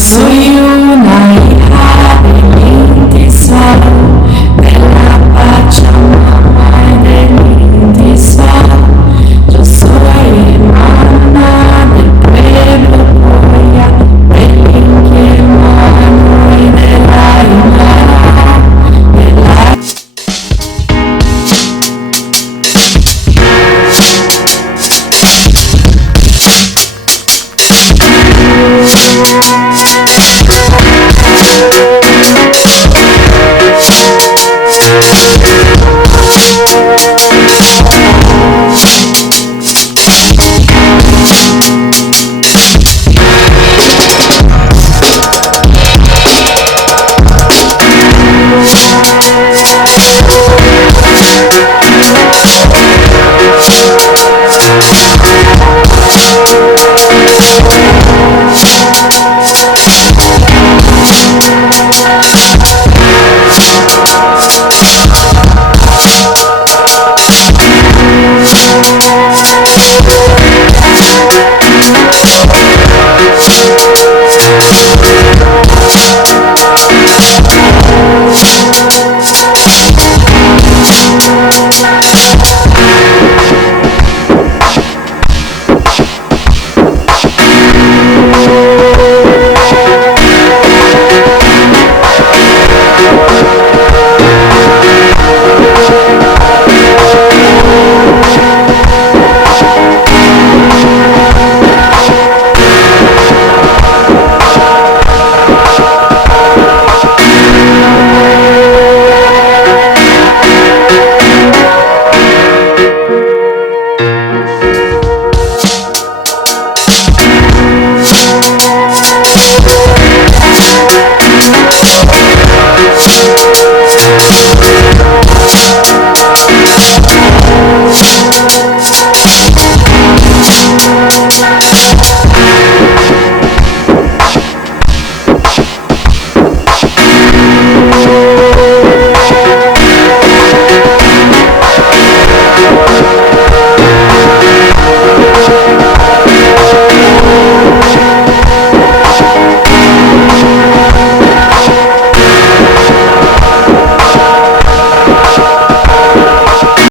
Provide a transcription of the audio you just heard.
soy una hija del Inti Sol, de la Pachamama y del Inti Sol. Yo soy hermana del pueblo Goya, del Inti Mono y de la Aymara, de la